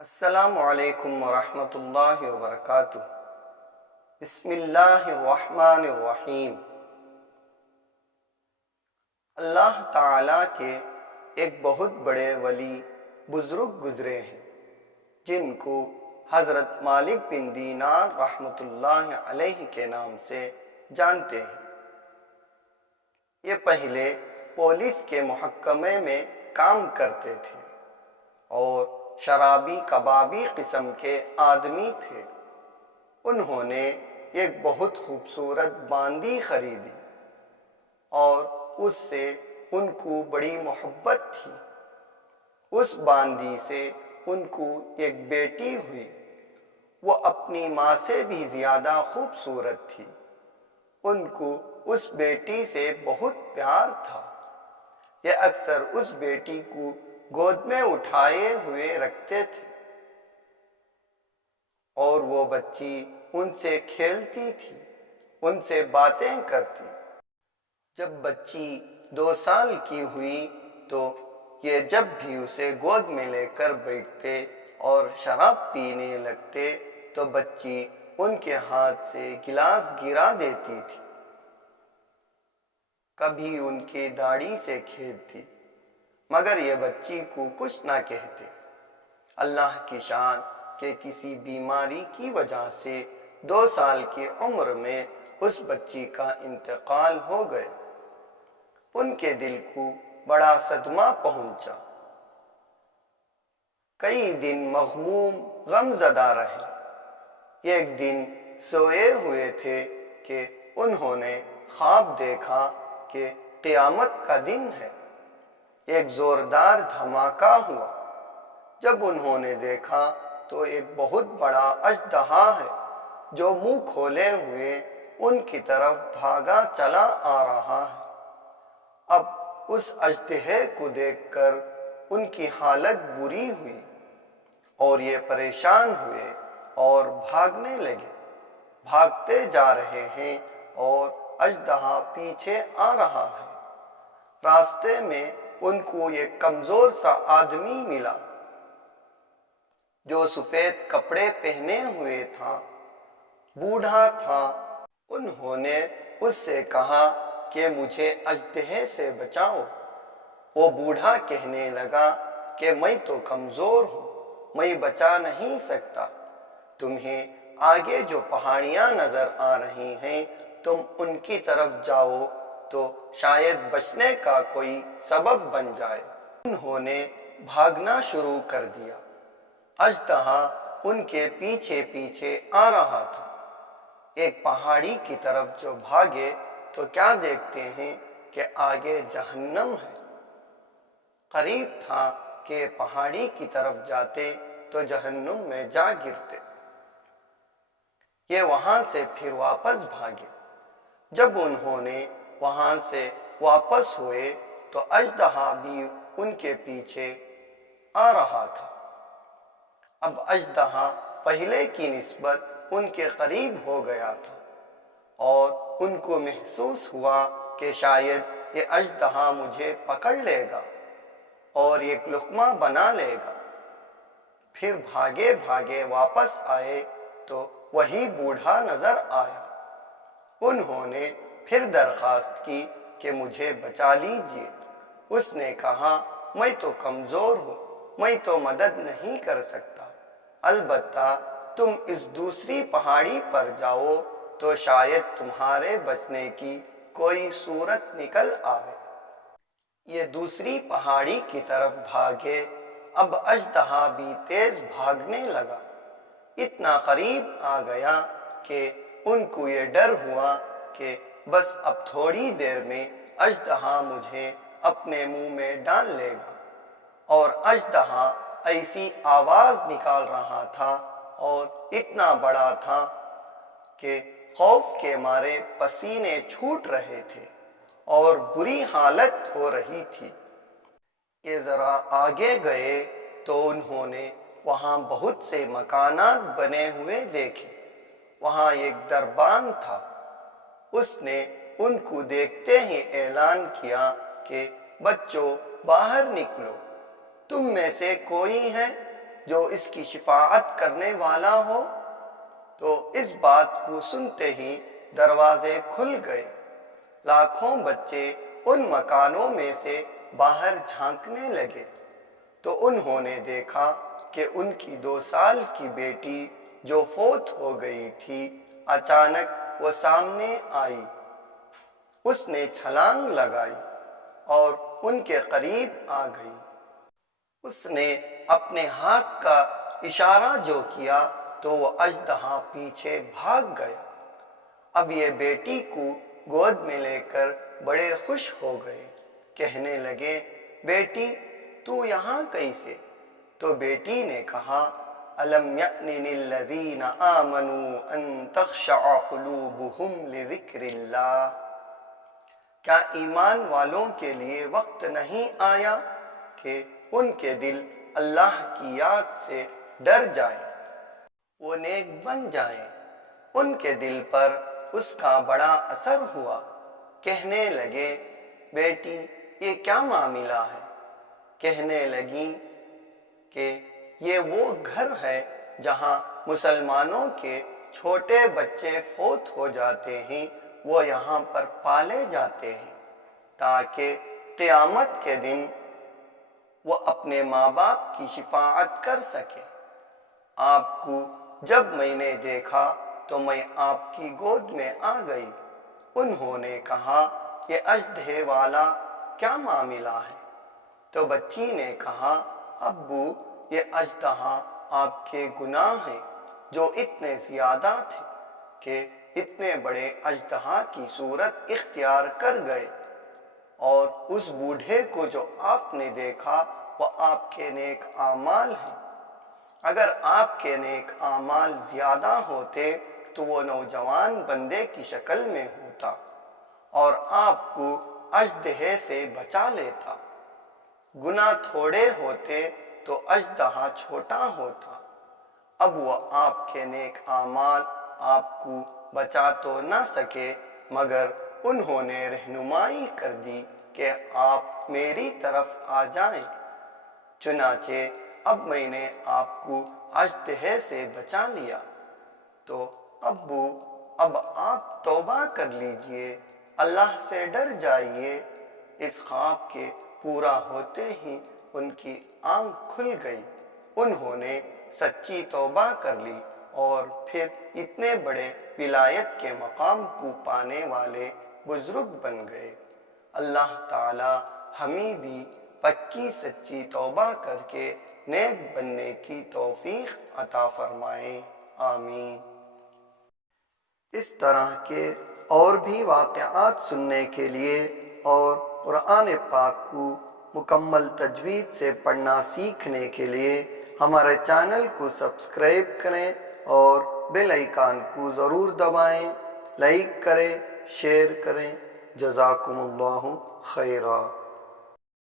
السلام علیکم ورحمۃ اللہ وبرکاتہ۔ بسم اللہ الرحمن الرحیم۔ اللہ تعالیٰ کے ایک بہت بڑے ولی بزرگ گزرے ہیں جن کو حضرت مالک بن دینار رحمۃ اللہ علیہ کے نام سے جانتے ہیں۔ یہ پہلے پولیس کے محکمے میں کام کرتے تھے اور شرابی کبابی قسم کے آدمی تھے۔ انہوں نے ایک بہت خوبصورت باندی خریدی اور اس سے ان کو بڑی محبت تھی۔ اس باندی سے ان کو ایک بیٹی ہوئی۔ وہ اپنی ماں سے بھی زیادہ خوبصورت تھی۔ ان کو اس بیٹی سے بہت پیار تھا۔ یہ اکثر اس بیٹی کو گود میں اٹھائے ہوئے رکھتے تھے اور وہ بچی ان سے کھیلتی تھی، ان سے باتیں کرتی۔ جب بچی 2 سال کی ہوئی تو یہ جب بھی اسے گود میں لے کر بیٹھتے اور شراب پینے لگتے تو بچی ان کے ہاتھ سے گلاس گرا دیتی تھی۔ کبھی ان کی داڑھی سے کھیلتی مگر یہ بچی کو کچھ نہ کہتے۔ اللہ کی شان کہ کسی بیماری کی وجہ سے 2 سال کی عمر میں اس بچی کا انتقال ہو گیا۔ ان کے دل کو بڑا صدمہ پہنچا۔ کئی دن مغموم غم زدہ رہے۔ ایک دن سوئے ہوئے تھے کہ انہوں نے خواب دیکھا کہ قیامت کا دن ہے۔ ایک زوردار دھماکہ ہوا۔ جب انہوں نے دیکھا تو ایک بہت بڑا اژدہا ہے جو منہ کھولے ہوئے ان کی طرف بھاگا چلا آ رہا ہے۔ اب اس اژدہے کو دیکھ کر ان کی حالت بری ہوئی اور یہ پریشان ہوئے اور بھاگنے لگے۔ بھاگتے جا رہے ہیں اور اژدہا پیچھے آ رہا ہے۔ راستے میں ان کو ایک کمزور سا آدمی ملا جو سفید کپڑے پہنے ہوئے تھا، بوڑھا تھا۔ انہوں نے اس سے کہا کہ مجھے اژدہے سے بچاؤ۔ وہ بوڑھا کہنے لگا کہ میں تو کمزور ہوں، میں بچا نہیں سکتا۔ تمہیں آگے جو پہاڑیاں نظر آ رہی ہیں تم ان کی طرف جاؤ تو شاید بچنے کا کوئی سبب بن جائے۔ انہوں نے بھاگنا شروع کر دیا۔ اژدہا ان کے پیچھے پیچھے آ رہا تھا۔ ایک پہاڑی کی طرف جو بھاگے تو کیا دیکھتے ہیں کہ آگے جہنم ہے۔ قریب تھا کہ پہاڑی کی طرف جاتے تو جہنم میں جا گرتے۔ یہ وہاں سے پھر واپس بھاگے۔ جب انہوں نے وہاں سے واپس ہوئے تو اژدہا بھی ان کے پیچھے آ رہا تھا۔ اب اژدہا پہلے کی نسبت ان کے قریب ہو گیا تھا اور ان کو محسوس ہوا کہ شاید یہ اژدہا مجھے پکڑ لے گا اور ایک لقمہ بنا لے گا۔ پھر بھاگے بھاگے واپس آئے تو وہی بوڑھا نظر آیا۔ انہوں نے پھر درخواست کی کہ مجھے بچا لیجیے۔ اس نے کہا میں تو کمزور ہوں، میں تو مدد نہیں کر سکتا، البتہ تم اس دوسری پہاڑی پر جاؤ تو شاید تمہارے بچنے کی کوئی صورت نکل آئے۔ یہ دوسری پہاڑی کی طرف بھاگے۔ اب اژدہا بھی تیز بھاگنے لگا۔ اتنا قریب آ گیا کہ ان کو یہ ڈر ہوا کہ بس اب تھوڑی دیر میں اژدہا مجھے اپنے منہ میں ڈال لے گا۔ اور اژدہا ایسی آواز نکال رہا تھا اور اتنا بڑا تھا کہ خوف کے مارے پسینے چھوٹ رہے تھے اور بری حالت ہو رہی تھی۔ یہ ذرا آگے گئے تو انہوں نے وہاں بہت سے مکانات بنے ہوئے دیکھے۔ وہاں ایک دربان تھا۔ اس نے ان کو دیکھتے ہی اعلان کیا کہ بچوں باہر نکلو، تم میں سے کوئی ہے جو اس کی شفاعت کرنے والا ہو؟ تو اس بات کو سنتے ہی دروازے کھل گئے۔ لاکھوں بچے ان مکانوں میں سے باہر جھانکنے لگے تو انہوں نے دیکھا کہ ان کی 2 سال کی بیٹی جو فوت ہو گئی تھی اچانک وہ سامنے آئی۔ اس نے چھلانگ لگائی اور ان کے قریب آ گئی۔ اس نے اپنے ہاتھ کا اشارہ جو کیا تو وہ اژدہا پیچھے بھاگ گیا۔ اب یہ بیٹی کو گود میں لے کر بڑے خوش ہو گئے، کہنے لگے، بیٹی تو یہاں کیسے؟ تو بیٹی نے کہا، أَلَمْ يَأْنِ لِلَّذِينَ آمَنُوا أَن تَخْشَعَ قُلُوبُهُمْ لِذِكْرِ اللَّهِ، کیا ایمان والوں کے لیے وقت نہیں آیا کہ ان کے دل اللہ کی یاد سے ڈر جائیں، وہ نیک بن جائیں؟ ان کے دل پر اس کا بڑا اثر ہوا، کہنے لگے، بیٹی یہ کیا معاملہ ہے؟ کہنے لگی کہ یہ وہ گھر ہے جہاں مسلمانوں کے چھوٹے بچے فوت ہو جاتے ہیں، وہ یہاں پر پالے جاتے ہیں تاکہ قیامت کے دن وہ اپنے ماں باپ کی شفاعت کر سکے۔ آپ کو جب میں نے دیکھا تو میں آپ کی گود میں آ گئی۔ انہوں نے کہا، یہ اژدہے والا کیا معاملہ ہے؟ تو بچی نے کہا، ابو یہ اژدہا آپ کے گناہ ہیں جو اتنے زیادہ تھے کہ اتنے بڑے اژدہا کی صورت اختیار کر گئے، اور اس بوڑھے کو جو آپ نے دیکھا وہ آپ کے نیک اعمال ہیں۔ اگر آپ کے نیک اعمال زیادہ ہوتے تو وہ نوجوان بندے کی شکل میں ہوتا اور آپ کو اژدہے سے بچا لیتا۔ گناہ تھوڑے ہوتے تو اژدہا چھوٹا ہوتا۔ اب وہ آپ کے نیک اعمال آپ کو بچا تو نہ سکے، مگر انہوں نے رہنمائی کر دی کہ آپ میری طرف آ جائیں۔ چنانچہ اب میں نے آپ کو اژدہے سے بچا لیا۔ تو ابو اب آپ توبہ کر لیجئے، اللہ سے ڈر جائیے۔ اس خواب کے پورا ہوتے ہی ان کی آنکھ کھل گئی، انہوں نے سچی توبہ کر لی اور پھر اتنے بڑے ولایت کے مقام کو پانے والے بزرگ بن گئے۔ اللہ تعالی ہمیں بھی پکی سچی توبہ کر کے نیک بننے کی توفیق عطا فرمائے، آمین۔ اس طرح کے اور بھی واقعات سننے کے لیے اور قرآن پاک کو مکمل تجوید سے پڑھنا سیکھنے کے لیے ہمارے چینل کو سبسکرائب کریں اور بیل آئیکن کو ضرور دبائیں، لائک کریں، شیئر کریں۔ جزاکم اللہ خیرا۔